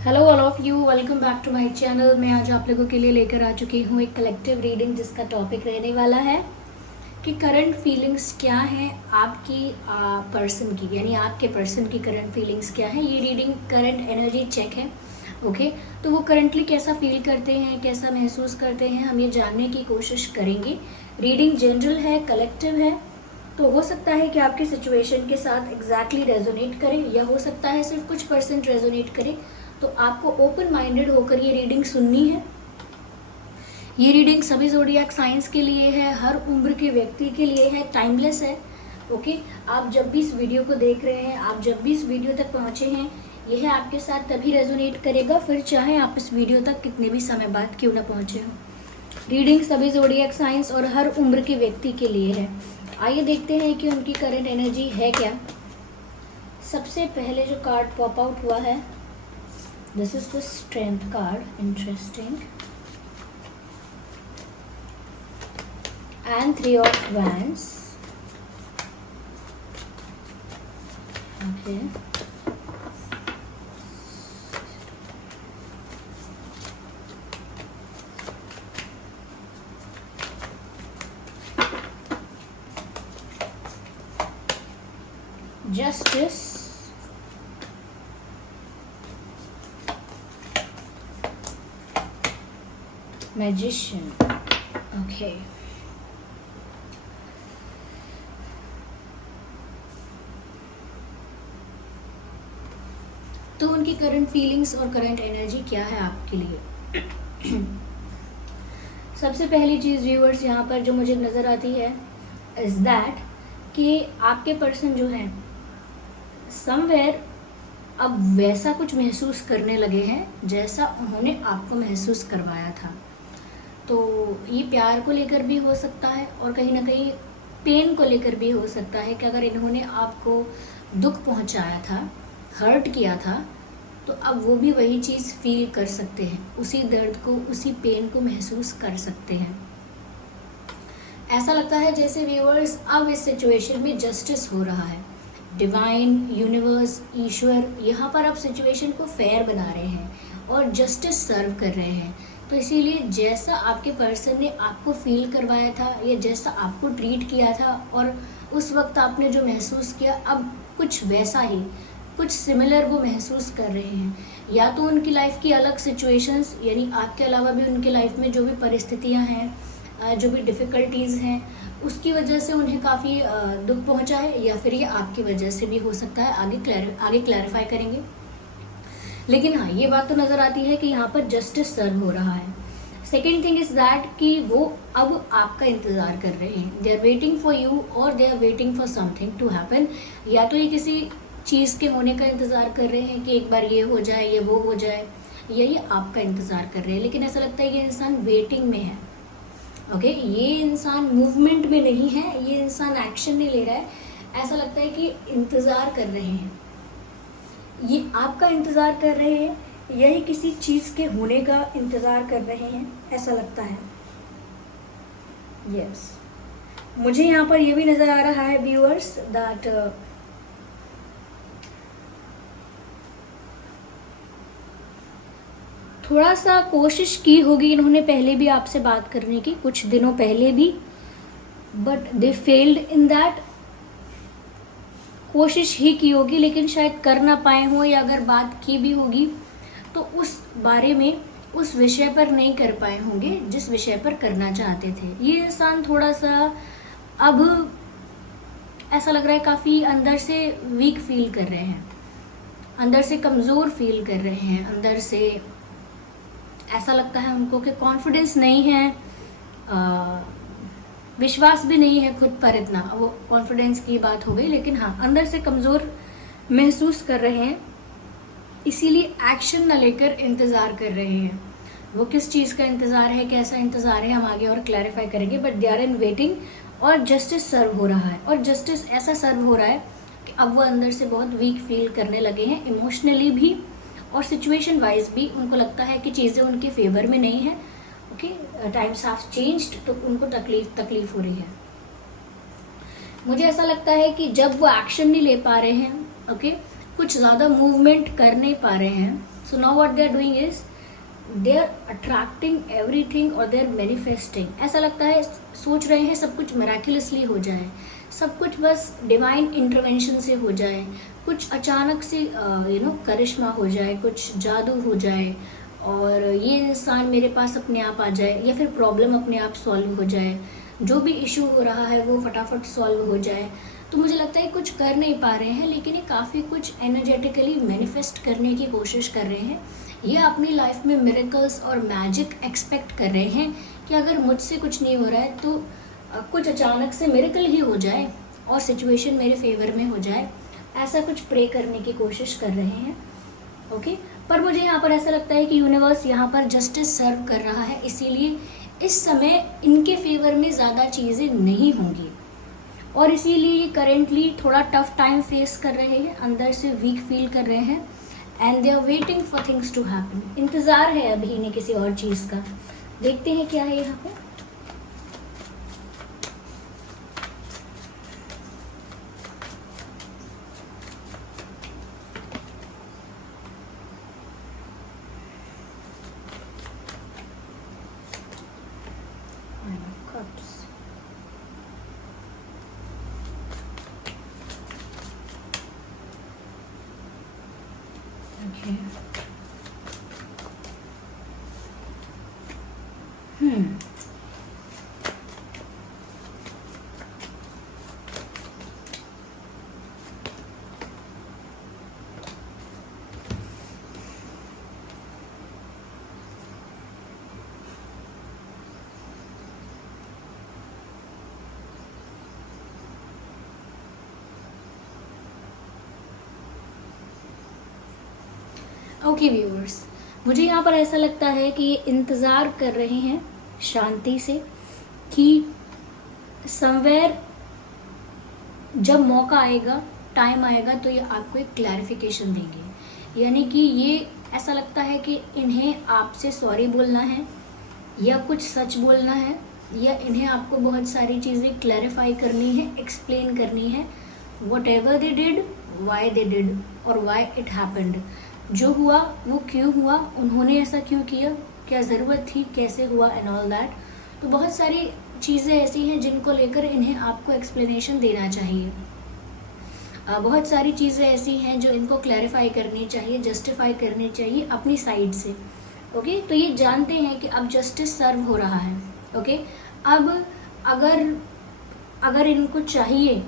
Hello all of you, welcome back to my channel. मैं आज आप लोगों के लिए लेकर आ चुकी हूँ एक कलेक्टिव रीडिंग जिसका टॉपिक रहने वाला है कि करंट फीलिंग्स क्या हैं आपकी पर्सन की, यानी आपके पर्सन की करंट फीलिंग्स क्या है। ये रीडिंग करंट एनर्जी चेक है। ओके, तो वो करंटली कैसा फील करते हैं, कैसा महसूस करते हैं, हम ये जानने की कोशिश करेंगे। रीडिंग जनरल है, कलेक्टिव है, तो हो सकता है कि आपकी सिचुएशन के साथ एग्जैक्टली रेजोनेट करे या हो सकता है सिर्फ कुछ परसेंट रेजोनेट करे। तो आपको ओपन माइंडेड होकर ये रीडिंग सुननी है। ये रीडिंग सभी ज़ोडिएक साइंस के लिए है, हर उम्र के व्यक्ति के लिए है, टाइमलेस है। ओके, आप जब भी इस वीडियो को देख रहे हैं, आप जब भी इस वीडियो तक पहुंचे हैं, यह आपके साथ तभी रेजोनेट करेगा, फिर चाहे आप इस वीडियो तक कितने भी समय बाद क्यों ना पहुंचे हो। रीडिंग सभी ज़ोडिएक साइंस और हर उम्र के व्यक्ति के लिए है। आइए देखते हैं कि उनकी करंट एनर्जी है क्या। सबसे पहले जो कार्ड पॉप आउट हुआ है, this is the strength card, interesting, and 3 of wands. Okay, justice, magician. Okay, तो उनकी करंट फीलिंग्स और करंट एनर्जी क्या है आपके लिए। सबसे पहली चीज़ व्यूअर्स यहाँ पर जो मुझे नज़र आती है इज दैट कि आपके पर्सन जो हैं समवेयर अब वैसा कुछ महसूस करने लगे हैं जैसा उन्होंने आपको महसूस करवाया था। तो ये प्यार को लेकर भी हो सकता है और कहीं ना कहीं पेन को लेकर भी हो सकता है कि अगर इन्होंने आपको दुख पहुंचाया था, हर्ट किया था, तो अब वो भी वही चीज़ फील कर सकते हैं, उसी दर्द को, उसी पेन को महसूस कर सकते हैं। ऐसा लगता है जैसे व्यूअर्स अब इस सिचुएशन में जस्टिस हो रहा है। डिवाइन, यूनिवर्स, ईश्वर यहाँ पर अब सिचुएशन को फेयर बना रहे हैं और जस्टिस सर्व कर रहे हैं। तो इसीलिए जैसा आपके पर्सन ने आपको फील करवाया था या जैसा आपको ट्रीट किया था और उस वक्त आपने जो महसूस किया, अब कुछ वैसा ही, कुछ सिमिलर वो महसूस कर रहे हैं। या तो उनकी लाइफ की अलग सिचुएशंस, यानी आपके अलावा भी उनके लाइफ में जो भी परिस्थितियां हैं, जो भी डिफ़िकल्टीज़ हैं, उसकी वजह से उन्हें काफ़ी दुख पहुंचा है, या फिर ये आपकी वजह से भी हो सकता है। आगे क्लैरिफाई करेंगे। लेकिन हाँ, ये बात तो नज़र आती है कि यहाँ पर जस्टिस सर्व हो रहा है। सेकेंड थिंग इज़ दैट कि वो अब आपका इंतज़ार कर रहे हैं। They are waiting for you और they are waiting for something to happen. या तो ये किसी चीज़ के होने का इंतज़ार कर रहे हैं कि एक बार ये हो जाए, ये वो हो जाए, या ये आपका इंतज़ार कर रहे हैं। लेकिन ऐसा लगता है ये इंसान वेटिंग में है। ओके, ये इंसान मूवमेंट में नहीं है, ये इंसान एक्शन नहीं ले रहा है। ऐसा लगता है कि इंतज़ार कर रहे हैं, ये आपका इंतज़ार कर रहे हैं, यही किसी चीज़ के होने का इंतज़ार कर रहे हैं, ऐसा लगता है। यस, मुझे यहाँ पर ये भी नज़र आ रहा है व्यूअर्स दैट थोड़ा सा कोशिश की होगी इन्होंने पहले भी आपसे बात करने की, कुछ दिनों पहले भी, but they failed in that. कोशिश ही की होगी लेकिन शायद कर ना पाए हो, या अगर बात की भी होगी तो उस बारे में, उस विषय पर नहीं कर पाए होंगे जिस विषय पर करना चाहते थे। ये इंसान थोड़ा सा अब ऐसा लग रहा है काफ़ी अंदर से वीक फील कर रहे हैं, अंदर से कमज़ोर फील कर रहे हैं, अंदर से ऐसा लगता है उनको कि कॉन्फिडेंस नहीं है, विश्वास भी नहीं है खुद पर इतना। वो कॉन्फिडेंस की बात हो गई, लेकिन हाँ, अंदर से कमज़ोर महसूस कर रहे हैं, इसीलिए एक्शन न लेकर इंतज़ार कर रहे हैं। वो किस चीज़ का इंतज़ार है, कैसा इंतज़ार है, हम आगे और क्लैरिफाई करेंगे। But they are in waiting और जस्टिस सर्व हो रहा है, और जस्टिस ऐसा सर्व हो रहा है कि अब वो अंदर से बहुत वीक फील करने लगे हैं, इमोशनली भी और सिचुएशन वाइज भी। उनको लगता है कि चीज़ें उनके फेवर में नहीं है। ओके, टाइम्स हैव चेंज्ड, तो उनको तकलीफ हो रही है। मुझे ऐसा लगता है कि जब वो एक्शन नहीं ले पा रहे हैं, ओके, कुछ ज़्यादा मूवमेंट कर नहीं पा रहे हैं, so now what they are doing is they are attracting everything और दे आर मैनिफेस्टिंग। ऐसा लगता है सोच रहे हैं सब कुछ मिराक्युलसली हो जाए, सब कुछ बस डिवाइन इंटरवेंशन से हो जाए, कुछ अचानक से करिश्मा हो जाए, कुछ जादू हो जाए और ये इंसान मेरे पास अपने आप आ जाए, या फिर प्रॉब्लम अपने आप सॉल्व हो जाए, जो भी इशू हो रहा है वो फटाफट सॉल्व हो जाए। तो मुझे लगता है कुछ कर नहीं पा रहे हैं, लेकिन ये काफ़ी कुछ एनर्जेटिकली मैनिफेस्ट करने की कोशिश कर रहे हैं। ये अपनी लाइफ में मिरेकल्स और मैजिक एक्सपेक्ट कर रहे हैं कि अगर मुझसे कुछ नहीं हो रहा है तो कुछ अचानक से मिरेकल ही हो जाए और सिचुएशन मेरे फेवर में हो जाए, ऐसा कुछ प्रे करने की कोशिश कर रहे हैं। ओके, पर मुझे यहाँ पर ऐसा लगता है कि यूनिवर्स यहाँ पर जस्टिस सर्व कर रहा है, इसीलिए इस समय इनके फेवर में ज़्यादा चीज़ें नहीं होंगी और इसीलिए ये करेंटली थोड़ा टफ टाइम फेस कर रहे हैं, अंदर से वीक फील कर रहे हैं and they are waiting for things to happen. इंतज़ार है अभी इन्हें किसी और चीज़ का। देखते हैं क्या है यहाँ पे। Okay. ओके व्यूअर्स, मुझे यहाँ पर ऐसा लगता है कि ये इंतज़ार कर रहे हैं शांति से कि समवेयर जब मौका आएगा, टाइम आएगा तो ये आपको एक क्लैरिफिकेशन देंगे। यानी कि ये ऐसा लगता है कि इन्हें आपसे सॉरी बोलना है या कुछ सच बोलना है, या इन्हें आपको बहुत सारी चीज़ें क्लैरिफाई करनी है, एक्सप्लेन करनी है। What ever they did, why they did और वाई इट हैपेंड। जो हुआ वो क्यों हुआ, उन्होंने ऐसा क्यों किया, क्या ज़रूरत थी, कैसे हुआ एंड ऑल दैट। तो बहुत सारी चीज़ें ऐसी हैं जिनको लेकर इन्हें आपको एक्सप्लेनेशन देना चाहिए। बहुत सारी चीज़ें ऐसी हैं जो इनको क्लैरिफाई करनी चाहिए, जस्टिफाई करनी चाहिए अपनी साइड से। ओके, तो ये जानते हैं कि अब जस्टिस सर्व हो रहा है। ओके, अब अगर इनको चाहिए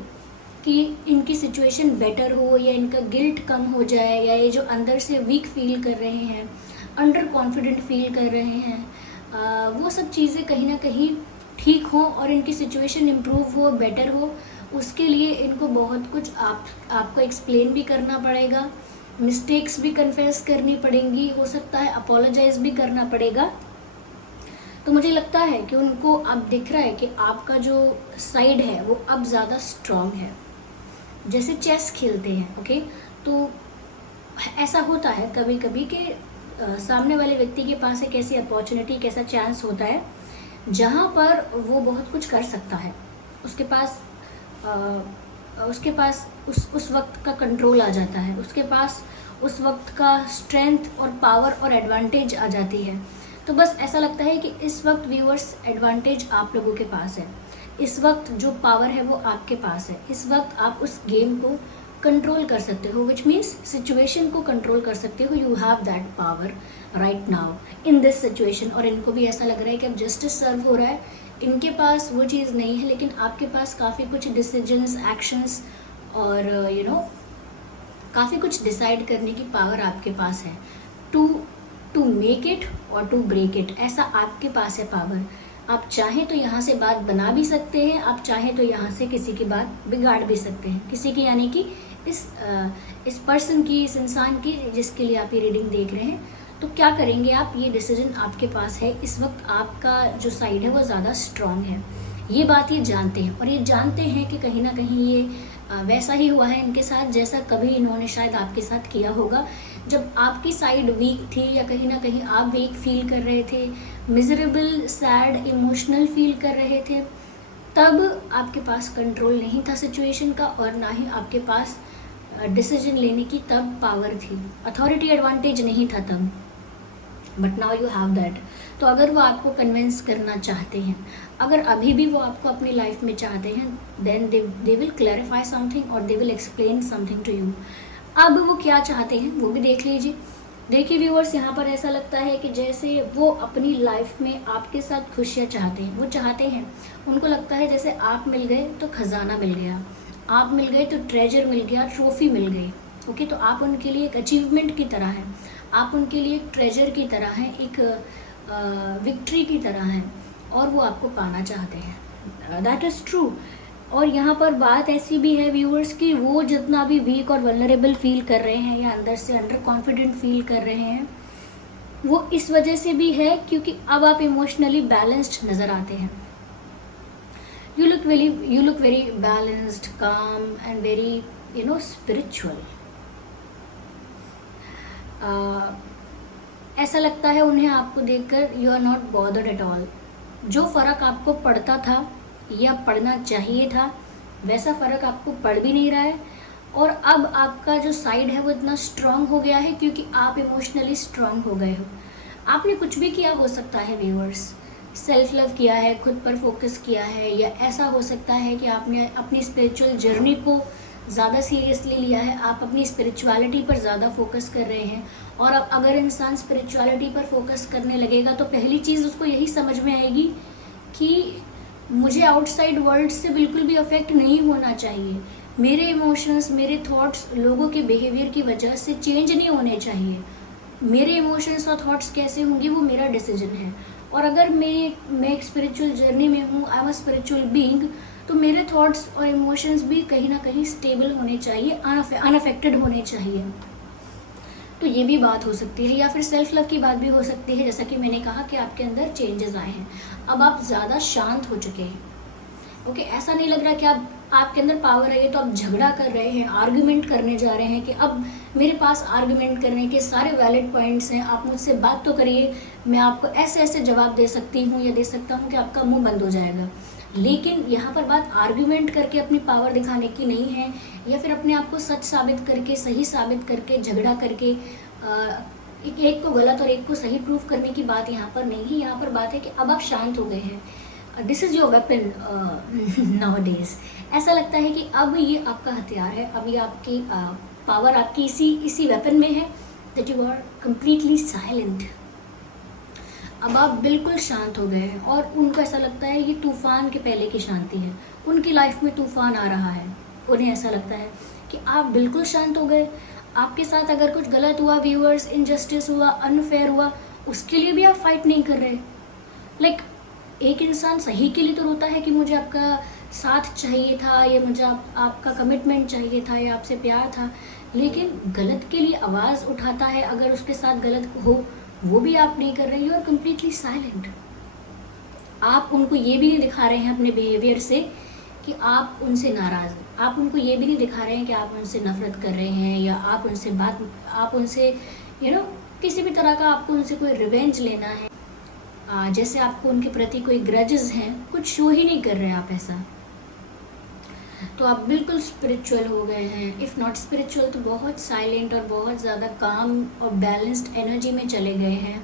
कि इनकी सिचुएशन बेटर हो या इनका गिल्ट कम हो जाए, या ये जो अंदर से वीक फील कर रहे हैं, अंडर कॉन्फिडेंट फील कर रहे हैं, वो सब चीज़ें कहीं ना कहीं ठीक हो और इनकी सिचुएशन इम्प्रूव हो, बेटर हो, उसके लिए इनको बहुत कुछ आपको एक्सप्लेन भी करना पड़ेगा, मिस्टेक्स भी कन्फेस करनी पड़ेंगी, हो सकता है अपोलोजाइज भी करना पड़ेगा। तो मुझे लगता है कि उनको अब दिख रहा है कि आपका जो साइड है वो अब ज़्यादा स्ट्रॉन्ग है, जैसे चेस खेलते हैं। ओके, तो ऐसा होता है कभी कभी कि सामने वाले व्यक्ति के पास एक ऐसी अपॉर्चुनिटी, एक ऐसा चांस होता है जहाँ पर वो बहुत कुछ कर सकता है, उसके पास उस वक्त का कंट्रोल आ जाता है, उसके पास उस वक्त का स्ट्रेंथ और पावर और एडवांटेज आ जाती है। तो बस ऐसा लगता है कि इस वक्त व्यूअर्स एडवांटेज आप लोगों के पास है, इस वक्त जो पावर है वो आपके पास है, इस वक्त आप उस गेम को कंट्रोल कर सकते हो, विच मीन्स सिचुएशन को कंट्रोल कर सकते हो। You have that power right now in this situation. और इनको भी ऐसा लग रहा है कि अब जस्टिस सर्व हो रहा है, इनके पास वो चीज़ नहीं है, लेकिन आपके पास काफ़ी कुछ डिसीजंस, एक्शंस और काफ़ी कुछ डिसाइड करने की पावर आपके पास है। टू मेक इट और टू ब्रेक इट, ऐसा आपके पास है पावर। आप चाहें तो यहाँ से बात बना भी सकते हैं, आप चाहें तो यहाँ से किसी की बात बिगाड़ भी सकते हैं, किसी की, यानी कि इस पर्सन की, इस इंसान की जिसके लिए आप ये रीडिंग देख रहे हैं। तो क्या करेंगे आप, ये डिसीजन आपके पास है। इस वक्त आपका जो साइड है वो ज़्यादा स्ट्रांग है, ये बात ये जानते हैं, और ये जानते हैं कि कहीं ना कहीं ये वैसा ही हुआ है इनके साथ जैसा कभी इन्होंने शायद आपके साथ किया होगा, जब आपकी साइड वीक थी या कहीं ना कहीं आप वीक फील कर रहे थे, मिजरेबल, सैड, इमोशनल फील कर रहे थे, तब आपके पास कंट्रोल नहीं था सिचुएशन का, और ना ही आपके पास डिसीजन लेने की तब पावर थी, अथॉरिटी एडवांटेज नहीं था तब, but now you have that. तो अगर वो आपको कन्विंस करना चाहते हैं, अगर अभी भी वो आपको अपनी लाइफ में चाहते हैं, then they will clarify something और they will explain something to you. अब वो क्या चाहते हैं वो भी देख लीजिए। देखिए व्यूअर्स, यहाँ पर ऐसा लगता है कि जैसे वो अपनी लाइफ में आपके साथ खुशियाँ चाहते हैं, वो चाहते हैं, उनको लगता है जैसे आप मिल गए तो खजाना मिल गया, आप मिल गए तो ट्रेजर मिल गया, ट्रॉफी मिल गई। ओके, तो आप उनके लिए एक अचीवमेंट की तरह हैं, आप उनके लिए एक ट्रेजर की तरह हैं, एक विक्ट्री की तरह हैं, और वो आपको पाना चाहते हैं। That is true. और यहाँ पर बात ऐसी भी है व्यूअर्स कि वो जितना भी वीक और वल्नरेबल फील कर रहे हैं या अंदर से अंडर कॉन्फिडेंट फील कर रहे हैं, वो इस वजह से भी है क्योंकि अब आप इमोशनली बैलेंस्ड नज़र आते हैं। you look very balanced, calm and very spiritual। ऐसा लगता है उन्हें आपको देखकर you are not bothered at all. जो फ़र्क आपको पड़ता था या पड़ना चाहिए था, वैसा फ़र्क आपको पड़ भी नहीं रहा है। और अब आपका जो साइड है वो इतना स्ट्रांग हो गया है क्योंकि आप इमोशनली स्ट्रांग हो गए हो। आपने कुछ भी किया हो सकता है व्यूअर्स, सेल्फ लव किया है, खुद पर फोकस किया है, या ऐसा हो सकता है कि आपने अपनी स्पिरिचुअल जर्नी को ज़्यादा सीरियसली लिया है, आप अपनी स्पिरिचुअलिटी पर ज़्यादा फोकस कर रहे हैं। और अब अगर इंसान स्पिरिचुअलिटी पर फोकस करने लगेगा तो पहली चीज़ उसको यही समझ में आएगी कि मुझे आउटसाइड वर्ल्ड से बिल्कुल भी अफेक्ट नहीं होना चाहिए, मेरे इमोशंस, मेरे थॉट्स लोगों के बिहेवियर की वजह से चेंज नहीं होने चाहिए। मेरे इमोशंस और थॉट्स कैसे होंगे वो मेरा डिसीजन है। और अगर मैं एक स्पिरिचुअल जर्नी में हूँ, I am a spiritual being, तो मेरे थॉट्स और इमोशंस भी कहीं ना कहीं स्टेबल होने चाहिए, अनअफेक्टेड होने चाहिए। तो ये भी बात हो सकती है। या फिर सेल्फ लव की बात भी हो सकती है, जैसा कि मैंने कहा कि आपके अंदर चेंजेस आए हैं, अब आप ज़्यादा शांत हो चुके हैं। ओके, ऐसा नहीं लग रहा कि आपके अंदर पावर है तो आप झगड़ा कर रहे हैं, आर्ग्यूमेंट करने जा रहे हैं कि अब मेरे पास आर्ग्यूमेंट करने के सारे वैलिड पॉइंट्स हैं, आप मुझसे बात तो करिए, मैं आपको ऐसे ऐसे जवाब दे सकती हूँ या दे सकता हूँ कि आपका मुंह बंद हो जाएगा। लेकिन यहाँ पर बात आर्ग्यूमेंट करके अपनी पावर दिखाने की नहीं है, या फिर अपने आप को सच साबित करके, सही साबित करके, झगड़ा करके एक को गलत और एक को सही प्रूफ करने की बात यहाँ पर नहीं है। यहाँ पर बात है कि अब आप शांत हो गए हैं, this is your weapon nowadays. ऐसा लगता है कि अब ये आपका हथियार है, अब ये आपकी पावर आपकी इसी वेपन में है, that you are completely silent. अब आप बिल्कुल शांत हो गए हैं और उनको ऐसा लगता है ये तूफान के पहले की शांति है, उनकी लाइफ में तूफान आ रहा है, उन्हें ऐसा लगता है कि आप बिल्कुल शांत हो गए। आपके साथ अगर कुछ गलत हुआ व्यूअर्स, इनजस्टिस हुआ, अनफेयर हुआ, उसके लिए भी आप फाइट नहीं कर रहे। लाइक एक इंसान सही के लिए तो रोता है कि मुझे आपका साथ चाहिए था, या मुझे आपका कमिटमेंट चाहिए था, या आपसे प्यार था, लेकिन गलत के लिए आवाज़ उठाता है अगर उसके साथ गलत हो, वो भी आप नहीं कर रहे। You are completely silent. आप उनको ये भी नहीं दिखा रहे हैं अपने बिहेवियर से कि आप उनसे नाराज़ हैं, आप उनको ये भी नहीं दिखा रहे हैं कि आप उनसे नफरत कर रहे हैं, या आप उनसे किसी भी तरह का आपको उनसे कोई रिवेंज लेना है, जैसे आपको उनके प्रति कोई ग्रजेस हैं, कुछ शो ही नहीं कर रहे हैं आप ऐसा। तो आप बिल्कुल स्पिरिचुअल हो गए हैं, इफ़ नॉट स्पिरिचुअल तो बहुत साइलेंट और बहुत ज़्यादा काम और बैलेंस्ड एनर्जी में चले गए हैं।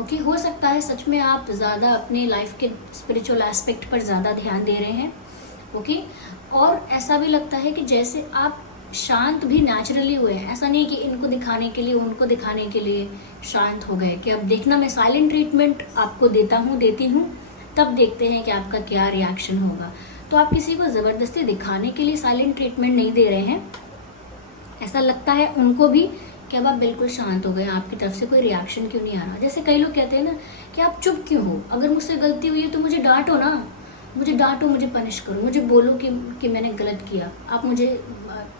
ओके, हो सकता है सच में आप ज़्यादा अपने लाइफ के स्पिरिचुअल एस्पेक्ट पर ज़्यादा ध्यान दे रहे हैं। ओके, और ऐसा भी लगता है कि जैसे आप शांत भी नेचुरली हुए हैं, ऐसा नहीं कि इनको दिखाने के लिए, उनको दिखाने के लिए शांत हो गए कि अब देखना मैं साइलेंट ट्रीटमेंट आपको देती हूँ, तब देखते हैं कि आपका क्या रिएक्शन होगा। तो आप किसी को ज़बरदस्ती दिखाने के लिए साइलेंट ट्रीटमेंट नहीं दे रहे हैं। ऐसा लगता है उनको भी कि अब आप बिल्कुल शांत हो गए, आपकी तरफ से कोई रिएक्शन क्यों नहीं आ रहा। जैसे कई लोग कहते हैं ना कि आप चुप क्यों हो, अगर मुझसे गलती हुई है तो मुझे डांटो ना, मुझे डांटो, मुझे पनिश करो, मुझे बोलो कि मैंने गलत किया, आप मुझे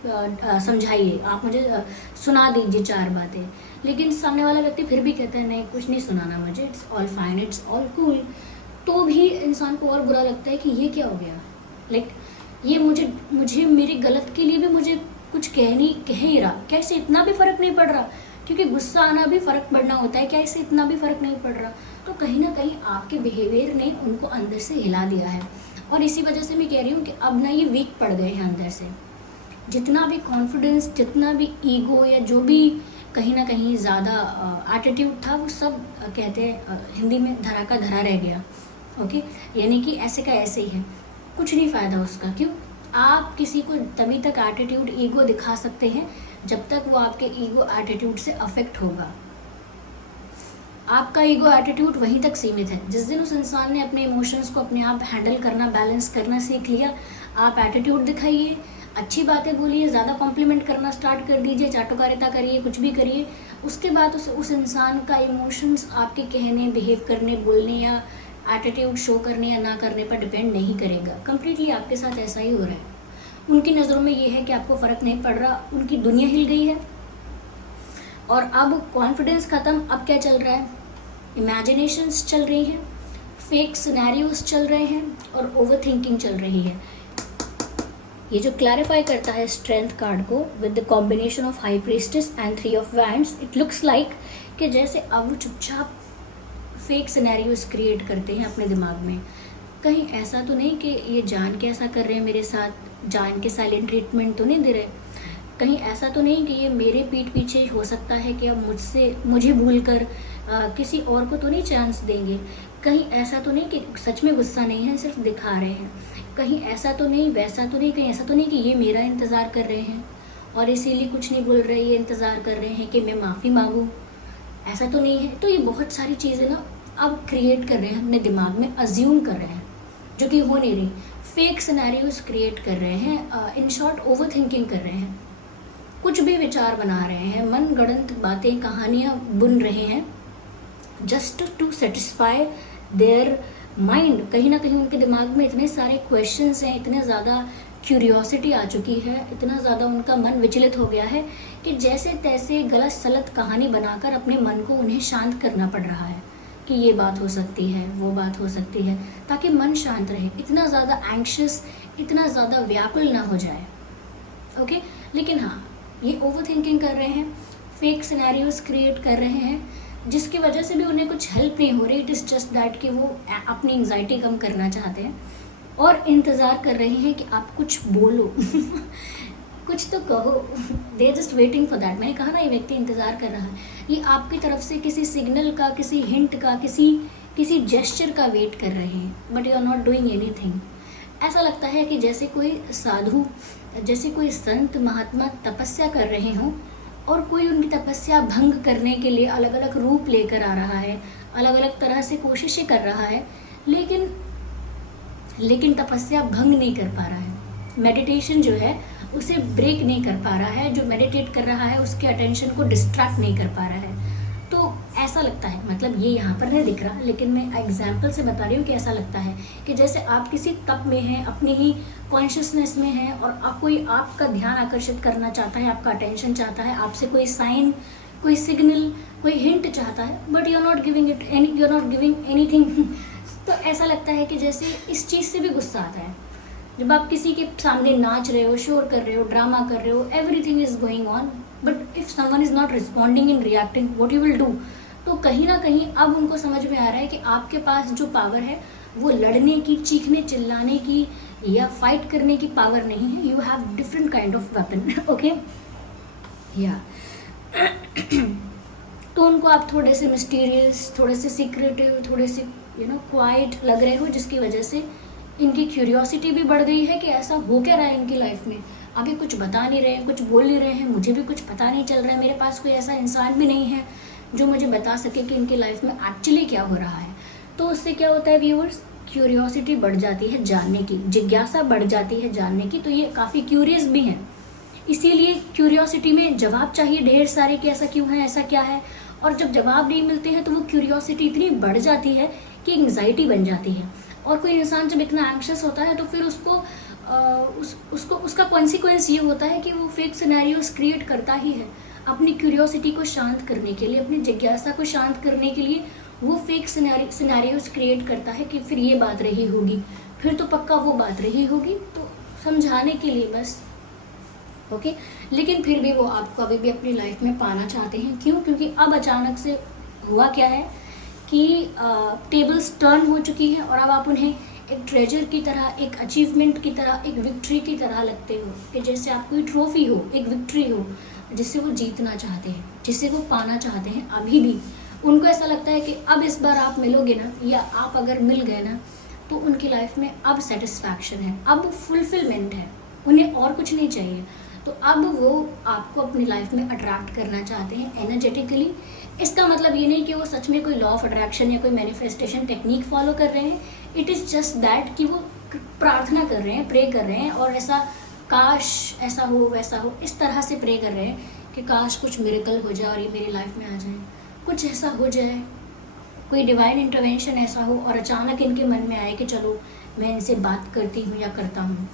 समझाइए, आप मुझे सुना दीजिए 4 बातें। लेकिन सामने वाला व्यक्ति फिर भी कहता है नहीं, कुछ नहीं सुनाना मुझे, it's all fine, it's all cool. तो भी इंसान को और बुरा लगता है कि ये क्या हो गया, लाइक ये मुझे मेरी गलत के लिए भी मुझे कुछ कह ही रहा, क्या इससे इतना भी फ़र्क नहीं पड़ रहा, क्योंकि गुस्सा आना भी फ़र्क पड़ना होता है, क्या इससे इतना भी फ़र्क नहीं पड़ रहा। तो कहीं ना कहीं आपके बिहेवियर ने उनको अंदर से हिला दिया है, और इसी वजह से मैं कह रही हूँ कि अब ना ये वीक पड़ गए हैं अंदर से। जितना भी कॉन्फिडेंस, जितना भी ईगो या जो भी कहीं ना कहीं ज़्यादा एटीट्यूड था, वो सब कहते हैं हिंदी में धरा का धरा रह गया। ओके, यानी कि ऐसे का ऐसे ही है, कुछ नहीं फ़ायदा उसका। क्यों? आप किसी को तभी तक एटीट्यूड, ईगो दिखा सकते हैं जब तक वो आपके ईगो एटीट्यूड से अफेक्ट होगा। आपका ईगो एटीट्यूड वहीं तक सीमित है। जिस दिन उस इंसान ने अपने इमोशंस को अपने आप हैंडल करना, बैलेंस करना सीख लिया, आप एटीट्यूड दिखाइए, अच्छी बातें बोलिए, ज़्यादा कॉम्प्लीमेंट करना स्टार्ट कर दीजिए, चाटुकारिता करिए, कुछ भी करिए, उसके बाद उस इंसान का इमोशंस आपके कहने, बिहेव करने, बोलने या एटीट्यूड शो करने या ना करने पर डिपेंड नहीं करेगा। कम्प्लीटली आपके साथ ऐसा ही हो रहा है। उनकी नज़रों में ये है कि आपको फ़र्क नहीं पड़ रहा, उनकी दुनिया हिल गई है। और अब कॉन्फिडेंस ख़त्म, अब क्या चल रहा है? इमेजिनेशंस चल रही हैं, फेक सिनेरियोस चल रहे हैं और ओवर थिंकिंग चल रही है। ये जो क्लैरिफाई करता है स्ट्रेंथ कार्ड को with the combination of high priestess and 3 of wands, it looks like कि जैसे अब वो चुपचाप फेक सिनेरियोस क्रिएट करते हैं अपने दिमाग में। कहीं ऐसा तो नहीं कि ये जान के ऐसा कर रहे हैं मेरे साथ, जान के साइलेंट ट्रीटमेंट तो नहीं दे रहे, कहीं ऐसा तो नहीं कि ये मेरे पीठ पीछे हो सकता है कि अब मुझे भूल कर किसी और को तो नहीं चांस देंगे, कहीं ऐसा तो नहीं कि सच में गुस्सा नहीं है, सिर्फ दिखा रहे हैं, कहीं ऐसा तो नहीं, वैसा तो नहीं, कहीं ऐसा तो नहीं कि ये मेरा इंतज़ार कर रहे हैं और इसीलिए कुछ नहीं बोल रहे, ये इंतज़ार कर रहे हैं कि मैं माफ़ी मांगूं, ऐसा तो नहीं है। तो ये बहुत सारी चीज़ें ना अब क्रिएट कर रहे हैं अपने दिमाग में, अज्यूम कर रहे हैं, जो कि हो नहीं रही। फेक सिनेरियोस क्रिएट कर रहे हैं, इन शॉर्ट ओवर थिंकिंग कर रहे हैं, कुछ भी विचार बना रहे हैं, मन गढ़ंत बातें, कहानियाँ बुन रहे हैं just to satisfy their mind. कहीं ना कहीं उनके दिमाग में इतने सारे क्वेश्चंस हैं, इतने ज़्यादा क्यूरियोसिटी आ चुकी है, इतना ज़्यादा उनका मन विचलित हो गया है कि जैसे तैसे गलत सलत कहानी बनाकर अपने मन को उन्हें शांत करना पड़ रहा है कि ये बात हो सकती है, वो बात हो सकती है, ताकि मन शांत रहे, इतना ज़्यादा एंग्शियस, इतना ज़्यादा व्याकुल ना हो जाए। ओके, लेकिन हाँ, ये ओवर थिंकिंग कर रहे हैं, फेक सिनेरियोस क्रिएट कर रहे हैं, जिसकी वजह से भी उन्हें कुछ हेल्प नहीं हो रही। इट इज़ जस्ट दैट कि वो अपनी एंग्जाइटी कम करना चाहते हैं और इंतज़ार कर रहे हैं कि आप कुछ बोलो कुछ तो कहो। They are just waiting for that. मैंने कहा ना, ये व्यक्ति इंतज़ार कर रहा है, ये आपकी तरफ से किसी सिग्नल का, किसी हिंट का, किसी जेस्चर का वेट कर रहे हैं, but you are not doing anything. ऐसा लगता है कि जैसे कोई साधु, जैसे कोई संत महात्मा तपस्या कर रहे हों और कोई उनकी तपस्या भंग करने के लिए अलग अलग रूप लेकर आ रहा है, अलग अलग तरह से कोशिशें कर रहा है, लेकिन तपस्या भंग नहीं कर पा रहा है। मेडिटेशन जो है उसे ब्रेक नहीं कर पा रहा है, जो मेडिटेट कर रहा है उसके अटेंशन को डिस्ट्रैक्ट नहीं कर पा रहा है। तो ऐसा लगता है, मतलब ये यहाँ पर नहीं दिख रहा, लेकिन मैं एग्जाम्पल से बता रही हूँ कि ऐसा लगता है कि जैसे आप किसी तप में हैं, अपनी ही कॉन्शियसनेस में हैं और कोई आपका ध्यान आकर्षित करना चाहता है, आपका अटेंशन चाहता है, आपसे कोई साइन, कोई सिग्नल, कोई हिंट चाहता है, but you are not giving anything. तो ऐसा लगता है कि जैसे इस चीज़ से भी गुस्सा आता है जब आप किसी के सामने नाच रहे हो, शोर कर रहे हो, ड्रामा कर रहे हो, everything is going on, but if someone is not responding in reacting, what you will do. तो कहीं ना कहीं अब उनको समझ में आ रहा है कि आपके पास जो पावर है वो लड़ने की, चीखने चिल्लाने की या फाइट करने की पावर नहीं है। You have different kind of weapon. Okay, या तो उनको आप थोड़े से मिस्टीरियस, थोड़े से सीक्रेटिव, थोड़े से क्वाइट लग रहे हो, जिसकी वजह से इनकी क्यूरियोसिटी भी बढ़ गई है कि ऐसा हो क्या रहा है इनकी लाइफ में। अभी कुछ बता नहीं रहे हैं, कुछ बोल नहीं रहे हैं, मुझे भी कुछ पता नहीं चल रहा है, मेरे पास कोई ऐसा इंसान भी नहीं है जो मुझे बता सके कि इनकी लाइफ में एक्चुअली क्या हो रहा है। तो उससे क्या होता है व्यूअर्स, क्यूरियोसिटी बढ़ जाती है जानने की, जिज्ञासा बढ़ जाती है जानने की। तो ये काफ़ी क्यूरियस भी हैं, इसीलिए क्यूरियोसिटी में जवाब चाहिए ढेर सारे कि ऐसा क्यों है, ऐसा क्या है। और जब जवाब नहीं मिलते हैं तो वो क्यूरियोसिटी इतनी बढ़ जाती है कि एंग्जाइटी बन जाती है। और कोई इंसान जब इतना एंग्शियस होता है तो फिर उसका कॉन्सिक्वेंस ये होता है कि वो फेक सिनेरियोस क्रिएट करता ही है अपनी क्यूरियोसिटी को शांत करने के लिए, अपनी जिज्ञासा को शांत करने के लिए। वो फेक सिनेरियोस क्रिएट करता है कि फिर ये बात रही होगी, फिर तो पक्का वो बात रही होगी, तो समझाने के लिए बस। ओके, लेकिन फिर भी वो आपको अभी भी अपनी लाइफ में पाना चाहते हैं। क्यों? क्योंकि अब अचानक से हुआ क्या है कि टेबल्स टर्न हो चुकी है और अब आप उन्हें एक ट्रेजर की तरह, एक अचीवमेंट की तरह, एक विक्ट्री की तरह लगते हो, कि जैसे आप कोई ट्रॉफी हो, एक विक्ट्री हो जिससे वो जीतना चाहते हैं, जिससे वो पाना चाहते हैं। अभी भी उनको ऐसा लगता है कि अब इस बार आप मिलोगे ना, या आप अगर मिल गए ना, तो उनकी लाइफ में अब सेटिस्फैक्शन है, अब फुलफिलमेंट है, उन्हें और कुछ नहीं चाहिए। तो अब वो आपको अपनी लाइफ में अट्रैक्ट करना चाहते हैं एनर्जेटिकली। इसका मतलब ये नहीं कि वो सच में कोई लॉ ऑफ अट्रैक्शन या कोई मैनिफेस्टेशन टेक्निक फॉलो कर रहे हैं। इट इज़ जस्ट दैट कि वो प्रार्थना कर रहे हैं, प्रे कर रहे हैं, और ऐसा काश ऐसा हो वैसा हो, इस तरह से प्रे कर रहे हैं कि काश कुछ मिरेकल हो जाए और ये मेरी लाइफ में आ जाए, कुछ ऐसा हो जाए, कोई डिवाइन इंटरवेंशन ऐसा हो और अचानक इनके मन में आए कि चलो मैं इनसे बात करती हूँ या करता हूँ,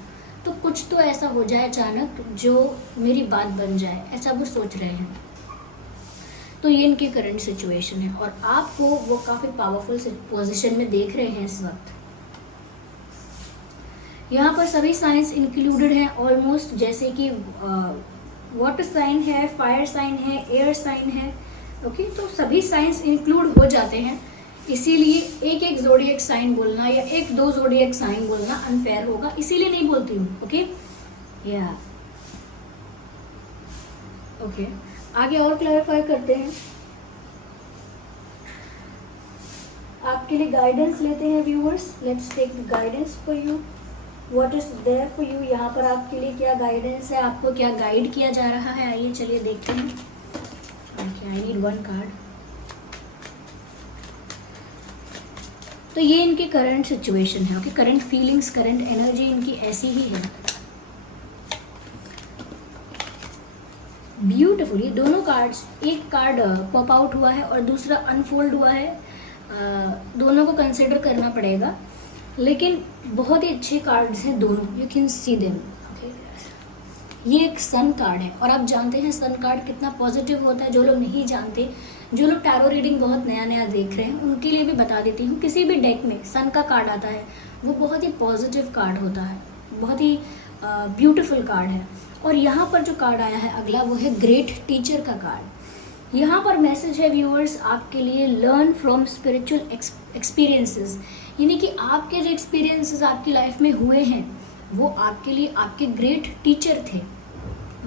तो कुछ तो ऐसा हो जाए अचानक जो मेरी बात बन जाए, ऐसा वो सोच रहे हैं। तो ये इनकी करंट सिचुएशन है, और आपको वो काफ़ी पावरफुल पोजीशन में देख रहे हैं इस वक्त। यहाँ पर सभी साइंस इंक्लूडेड हैं ऑलमोस्ट, जैसे कि वाटर साइन है, फायर साइन है, एयर साइन है। ओके, तो सभी साइंस इंक्लूड हो जाते हैं। इसीलिए एक एक जोडिएक साइन बोलना या एक दो जोडिएक साइन बोलना अनफेयर होगा, इसीलिए नहीं बोलती हूँ। ओके या ओके, आगे और क्लैरिफाई करते हैं। आपके लिए गाइडेंस लेते हैं viewers. Let's take the guidance for you, what is there for you. यहाँ पर आपके लिए क्या गाइडेंस है, आपको क्या गाइड किया जा रहा है, आइए चलिए देखते हैं। Okay, I need one card. तो ये इनकी करंट सिचुएशन है। Okay, current feelings, current energy इनकी ऐसी ही है। ब्यूटिफुल, ये दोनों कार्ड्स, एक कार्ड पॉप आउट हुआ है और दूसरा अनफोल्ड हुआ है। दोनों को कंसिडर करना पड़ेगा, लेकिन बहुत ही अच्छे कार्ड्स हैं दोनों। You can see them. ये एक सन कार्ड है, और आप जानते हैं सन कार्ड कितना पॉजिटिव होता है। जो लोग नहीं जानते, जो लोग टैरो रीडिंग बहुत नया नया देख रहे हैं, उनके लिए भी बता देती हूँ। किसी भी डेक में सन का कार्ड आता है, वो बहुत ही पॉजिटिव कार्ड होता है, बहुत ही ब्यूटीफुल कार्ड है। और यहाँ पर जो कार्ड आया है अगला, वो है ग्रेट टीचर का कार्ड। यहाँ पर मैसेज है व्यूअर्स आपके लिए, लर्न फ्रॉम स्पिरिचुअल एक्सपीरियंसेस। यानी कि आपके जो एक्सपीरियंसेस आपकी लाइफ में हुए हैं, वो आपके लिए आपके ग्रेट टीचर थे।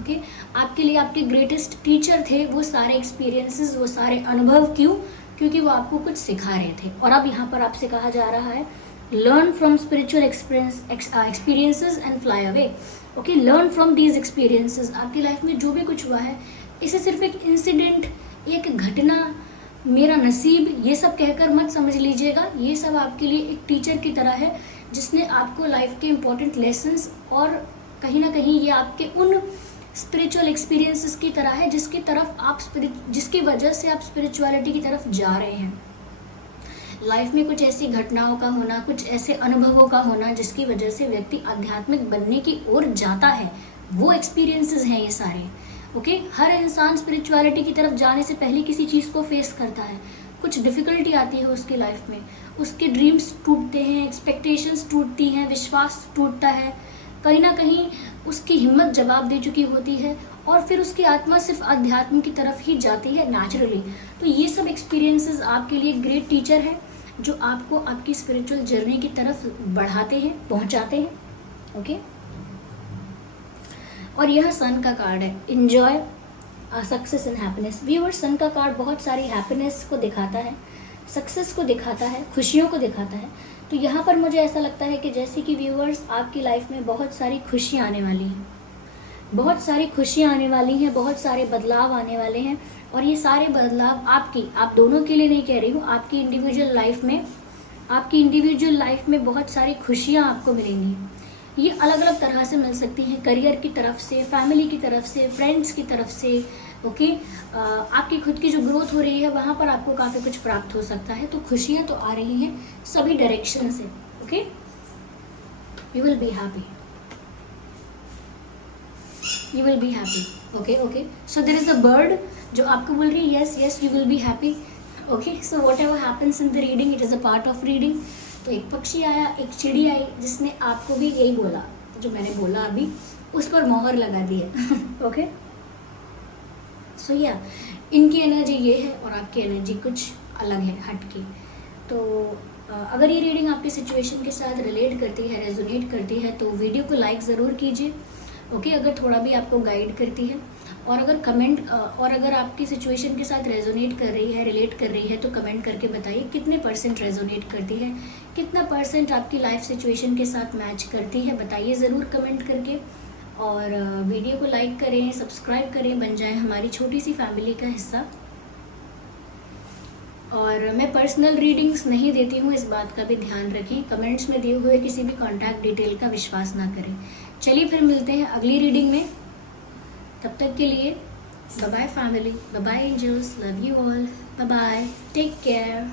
ओके, आपके लिए आपके ग्रेटेस्ट टीचर थे वो सारे एक्सपीरियंसेस, वो सारे अनुभव। क्यों? क्योंकि वो आपको कुछ सिखा रहे थे। और अब यहाँ पर आपसे कहा जा रहा है, learn from spiritual experiences and fly away. Okay, learn from these experiences. आपकी लाइफ में जो भी कुछ हुआ है, इसे सिर्फ एक इंसिडेंट, एक घटना, मेरा नसीब, ये सब कहकर मत समझ लीजिएगा। ये सब आपके लिए एक टीचर की तरह है, जिसने आपको लाइफ के इम्पोर्टेंट लेसन्स, और कहीं ना कहीं ये आपके उन स्पिरिचुअल एक्सपीरियंसेस की तरह है जिसकी वजह से आप स्पिरिचुअलिटी की तरफ जा रहे हैं। लाइफ में कुछ ऐसी घटनाओं का होना, कुछ ऐसे अनुभवों का होना जिसकी वजह से व्यक्ति आध्यात्मिक बनने की ओर जाता है, वो एक्सपीरियंसेस हैं ये सारे। ओके, हर इंसान स्पिरिचुअलिटी की तरफ जाने से पहले किसी चीज़ को फेस करता है, कुछ डिफ़िकल्टी आती है उसकी लाइफ में, उसके ड्रीम्स टूटते हैं, एक्सपेक्टेशंस टूटती हैं, विश्वास टूटता है, कहीं ना कहीं उसकी हिम्मत जवाब दे चुकी होती है, और फिर उसकी आत्मा सिर्फ अध्यात्म की तरफ ही जाती है नेचुरली। तो ये सब एक्सपीरियंसेस आपके लिए ग्रेट टीचर है, जो आपको आपकी स्पिरिचुअल जर्नी की तरफ बढ़ाते हैं, पहुंचाते हैं। ओके, और यह सन का कार्ड है, enjoy success and happiness. Viewers, sun का कार्ड बहुत सारी हैप्पीनेस को दिखाता है, सक्सेस को दिखाता है, खुशियों को दिखाता है। तो यहाँ पर मुझे ऐसा लगता है कि जैसे कि व्यूअर्स, आपकी लाइफ में बहुत सारी खुशियाँ आने वाली हैं, बहुत सारी खुशियाँ आने वाली हैं, बहुत सारे बदलाव आने वाले हैं। और ये सारे बदलाव आप दोनों के लिए नहीं कह रही हूँ, आपकी इंडिविजुअल लाइफ में बहुत सारी खुशियाँ आपको मिलेंगी। ये अलग अलग तरह से मिल सकती हैं, करियर की तरफ से, फैमिली की तरफ से, फ्रेंड्स की तरफ से। ओके, आपकी खुद की जो ग्रोथ हो रही है, वहाँ पर आपको काफ़ी कुछ प्राप्त हो सकता है। तो खुशियाँ तो आ रही हैं सभी डायरेक्शन से। Okay, you will be happy, you will be happy. Okay, so there is a bird जो आपको बोल रही है yes you will be happy. Okay, so whatever happens in the reading, it is a part of reading. तो एक पक्षी आया, एक चिड़ी आई, जिसने आपको भी यही बोला जो मैंने बोला अभी, उस पर मोहर लगा दी है। ओके, सो या इनकी एनर्जी ये है और आपकी एनर्जी कुछ अलग है, हटके। तो अगर ये रीडिंग आपकी सिचुएशन के साथ रिलेट करती है, रेजोनेट करती है, तो वीडियो को लाइक ज़रूर कीजिए। ओके, अगर थोड़ा भी आपको गाइड करती है, और अगर आपकी सिचुएशन के साथ रेजोनेट कर रही है, रिलेट कर रही है, तो कमेंट करके बताइए कितने % रेजोनेट करती है, कितना % आपकी लाइफ सिचुएशन के साथ मैच करती है, बताइए ज़रूर कमेंट करके। और वीडियो को लाइक करें, सब्सक्राइब करें, बन जाए हमारी छोटी सी फैमिली का हिस्सा। और मैं पर्सनल रीडिंग्स नहीं देती हूँ, इस बात का भी ध्यान रखें। कमेंट्स में दिए हुए किसी भी कॉन्टैक्ट डिटेल का विश्वास ना करें। चलिए फिर मिलते हैं अगली रीडिंग में, तब तक के लिए bye bye family, bye bye angels, love you all, bye bye, take care.